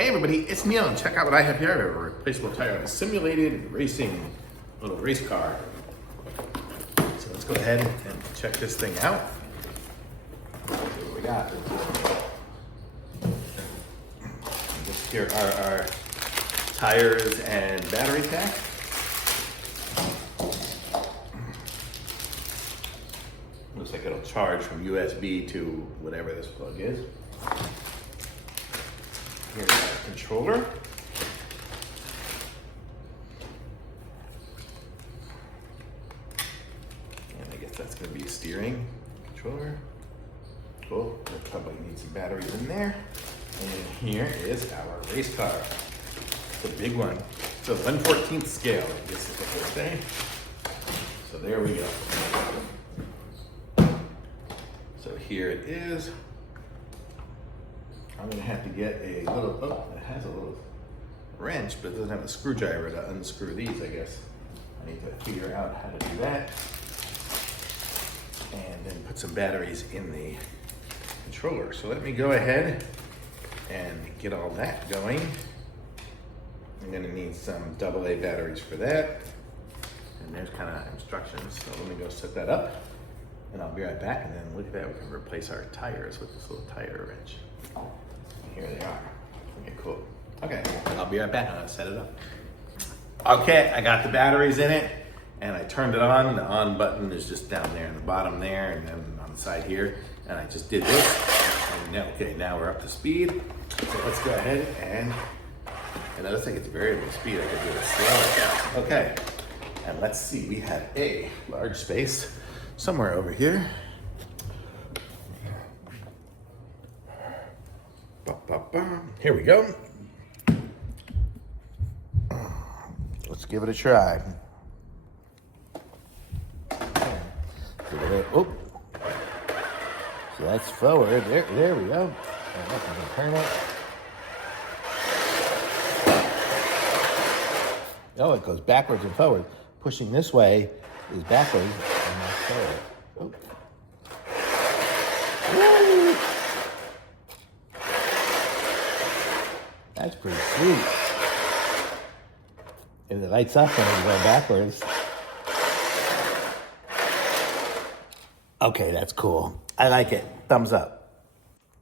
Hey everybody, it's Neil, and check out what I have here. I have a replaceable tire on a simulated racing little race car. So let's go ahead and check this thing out. Let's see what we got. Just here are our tires and battery pack. Looks like it'll charge from USB to whatever this plug is. Here's our controller. And I guess that's going to be a steering controller. Cool. We'll probably need some batteries in there. And here is our race car. It's a big one. It's a 1/14 scale, I guess is what they say. So there we go. So here it is. I'm gonna have to get a little, oh, it has a little wrench, but it doesn't have a screwdriver to unscrew these, I guess. I need to figure out how to do that. And then put some batteries in the controller. So let me go ahead and get all that going. I'm gonna need some AA batteries for that. And there's kind of instructions. So let me go set that up and I'll be right back. And then look at that, we can replace our tires with this little tire wrench. Here they are. Okay, cool. Okay, I'll be right back. I'm gonna set it up. Okay, I got the batteries in it and I turned it on. The on button is just down there in the bottom there and then on the side here. And I just did this. And now, okay, now we're up to speed. So let's go ahead and I think it's variable speed. I could do it slow. Okay, and let's see. We have a large space somewhere over here. Here we go. Let's give it a try. Oh, so that's forward. There we go. And I can turn it. Oh, it goes backwards and forward. Pushing this way is backwards and that's forward. Oh. Woo! That's pretty sweet. And it lights up when you go backwards. Okay, that's cool. I like it. Thumbs up.